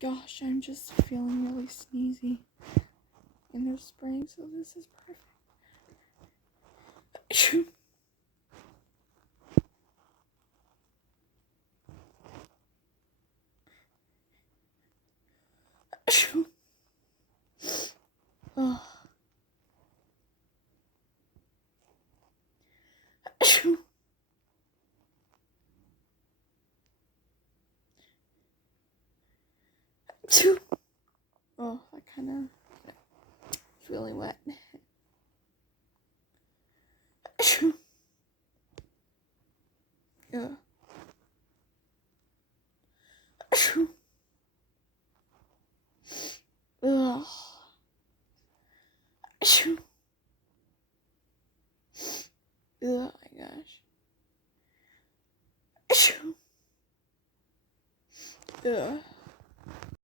Gosh, I'm just feeling really sneezy. And there's spring, so this is perfect. Achoo. Achoo. Oh. Achoo. Achoo. Oh, that kind of, it's really wet. Achoo. Yeah. Achoo. Ugh. Achoo. Oh my gosh. Achoo. Ugh.